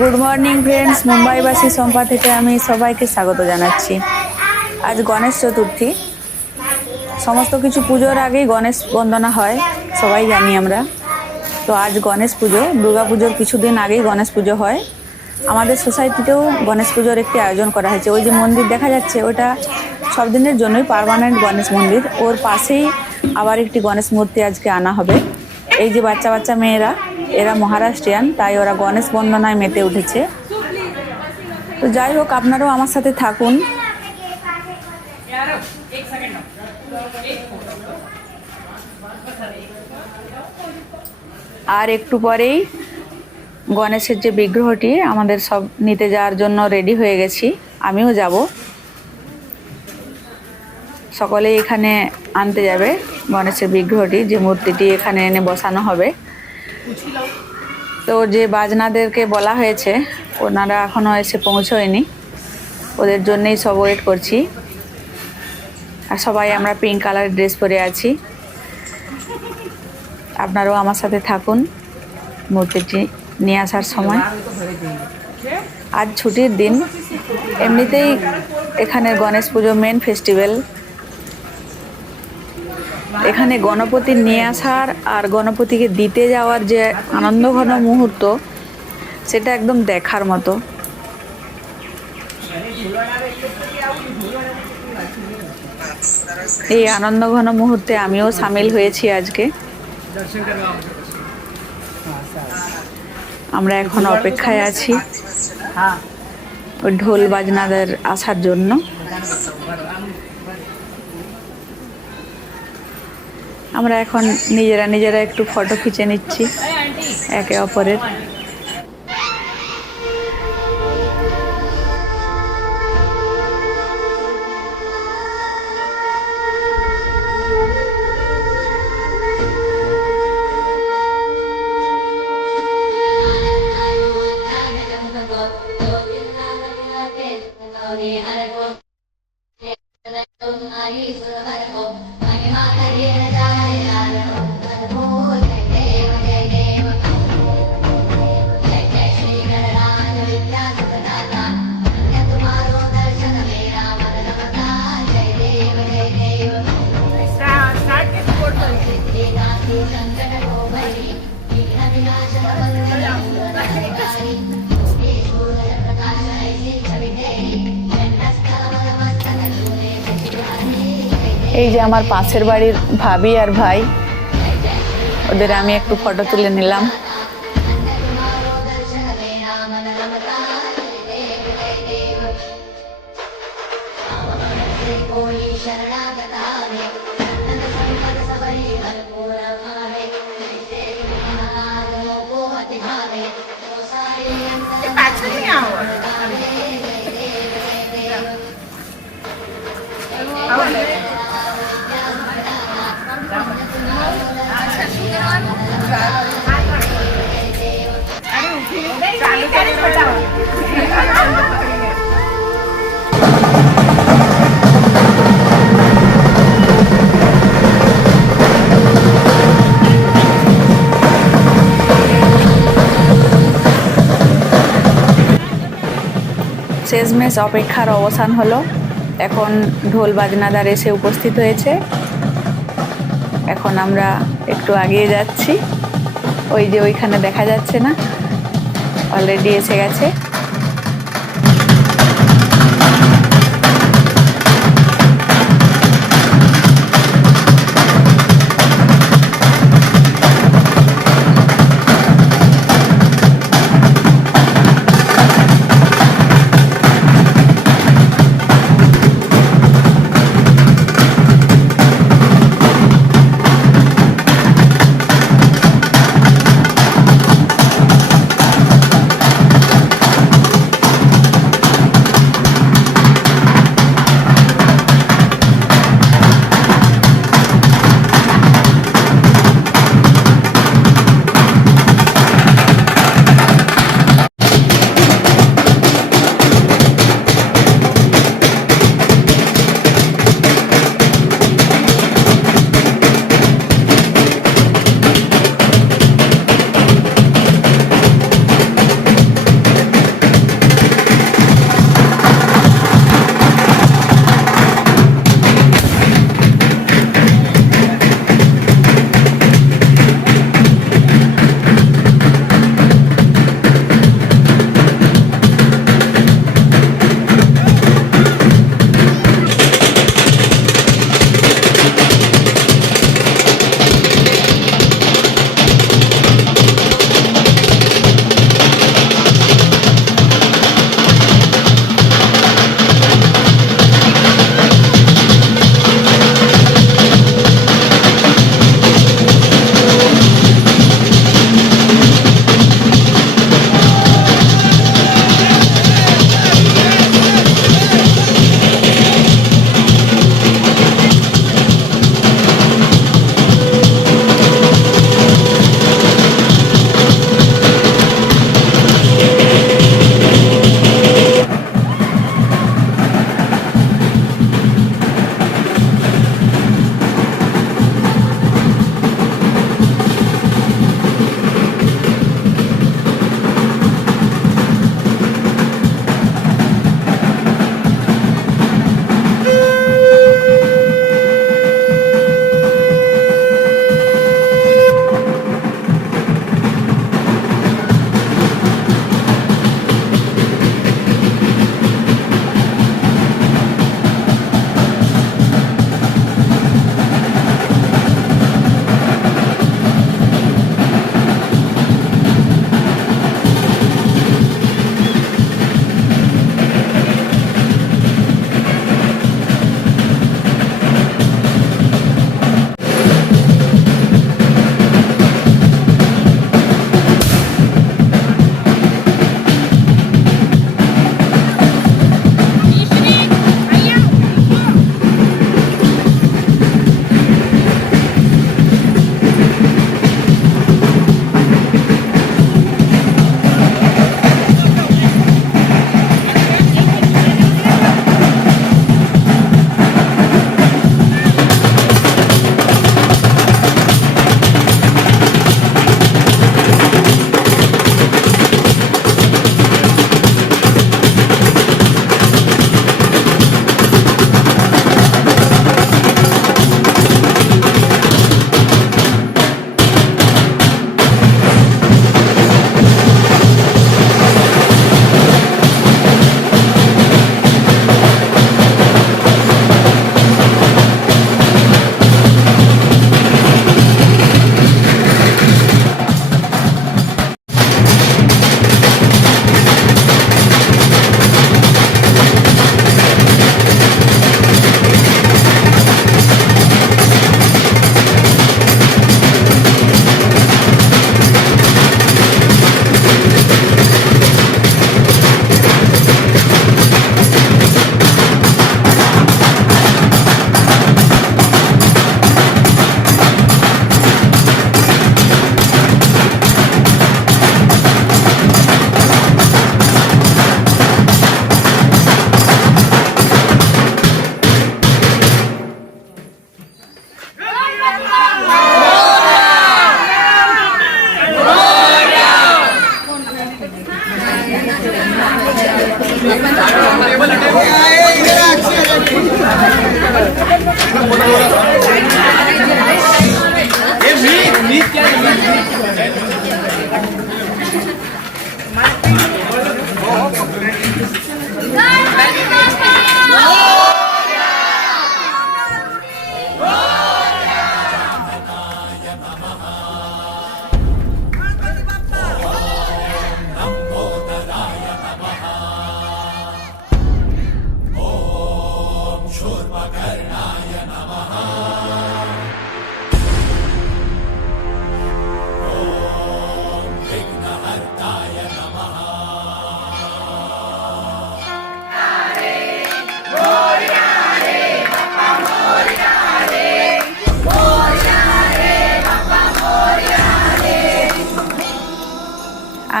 Good morning friends, মুম্বাইবাসী সম্পা থেকে আমি সবাইকে স্বাগত জানাচ্ছি। আজ গণেশ চতুর্থী। সমস্ত কিছু পুজোর আগেই গণেশ বন্দনা হয়, সবাই জানি আমরা। তো আজ গণেশ পুজো, দুর্গা পুজোর কিছুদিন আগেই গণেশ পুজো হয়। আমাদের সোসাইটিতেও গণেশ পুজোর একটি আয়োজন করা হয়েছে। ওই যে মন্দির দেখা যাচ্ছে, ওটা সব দিনের জন্যই পার্মানেন্ট গণেশ মন্দির। ওর পাশেই আবার একটি গণেশ মূর্তি আজকে আনা হবে। এই যে বাচ্চা বাচ্চা মেয়েরা, এরা মহারাষ্ট্রিয়ান, তাই ওরা গণেশ বন্দনায় মেতে উঠেছে। তো যাই হোক, আপনারাও আমার সাথে থাকুন। আর একটু পরেই গণেশের যে বিগ্রহটি আমাদের সব নিতে যাওয়ার জন্য রেডি হয়ে গেছি, আমিও যাব। সকলেই এখানে আনতে যাবে গণেশের বিগ্রহটি, যে মূর্তিটি এখানে এনে বসানো হবে। তো যে বাজনাদেরকে বলা হয়েছে, ওনারা এখনও এসে পৌঁছয়নি, ওদের জন্যই সব ওয়েট করছি। আর সবাই আমরা পিঙ্ক কালার ড্রেস পরে আছি। আপনারাও আমার সাথে থাকুন মূর্তিটি নিয়ে আসার সময়। আজ ছুটির দিন, এমনিতেই এখানে গণেশ পুজো মেন ফেস্টিভ্যাল। এখানে গণপতি নিয়ে আসার আর গণপতিকে দিতে যাওয়ার যে আনন্দঘন মুহূর্ত, সেটা একদম দেখার মতো। এই আনন্দঘন মুহূর্তে আমিও সামিল হয়েছি আজকে। আমরা এখন অপেক্ষায় আছি ওই ঢোল বাজনাদের আসার জন্য। আমরা এখন নিজেরা একটু ফটো খিচে নিচ্ছি একে অপরের। এই যে আমার পাশের বাড়ির ভাবি আর ভাই, ওদের আমি একটু ফটো তুলে নিলাম। শেষমেশ অপেক্ষার অবসান হলো। এখন ঢোল বাজনাদার এসে উপস্থিত হয়েছে। এখন আমরা একটু এগিয়ে যাচ্ছি। ওই যে ওইখানে দেখা যাচ্ছে না, অলরেডি এসে গেছে।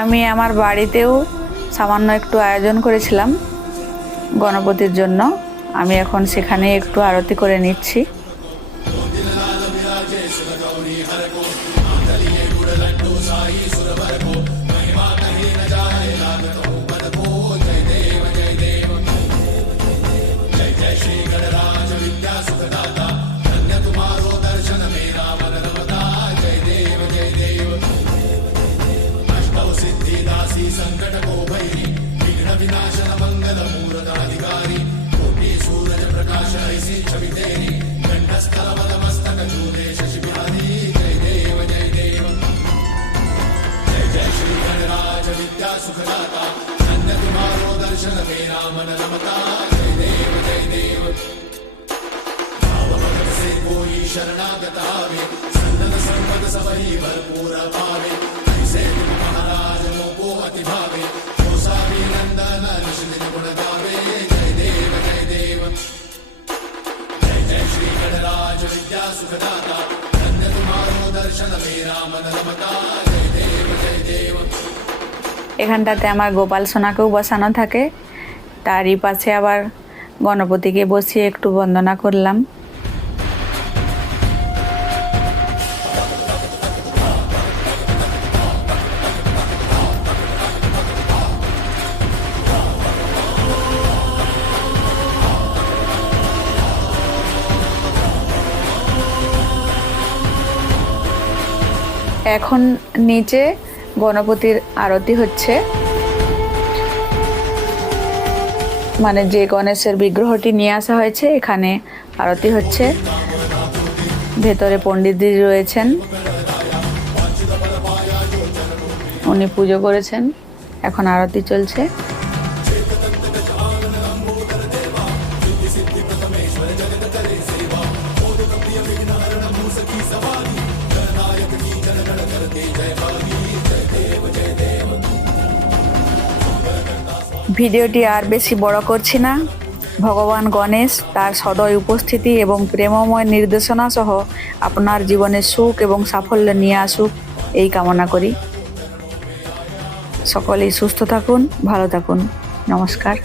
আমি আমার বাড়িতেও সামান্য একটু আয়োজন করেছিলাম গণপতির জন্য। আমি এখন সেখানে একটু আরতি করে নিচ্ছি। এখানটাতে আমার গোপাল সোনাকেও বসানো থাকে, তারই পাশে আবার গণপতিকে বসিয়ে একটু বন্দনা করলাম। এখন নিচে গণপতির আরতি হচ্ছে, মানে যে গণেশের বিগ্রহটি নিয়ে আসা হয়েছে এখানে আরতি হচ্ছে। ভেতরে পণ্ডিতজি রয়েছেন, উনি পুজো করেছেন, এখন আরতি চলছে। ভিডিওটি আর বেশি বড় করছি না। ভগবান গণেশ তার সদয় উপস্থিতি এবং প্রেমময় নির্দেশনা সহ আপনার জীবনে সুখ এবং সাফল্য নিয়ে আসুক এই কামনা করি। সকলেই সুস্থ থাকুন, ভালো থাকুন। নমস্কার।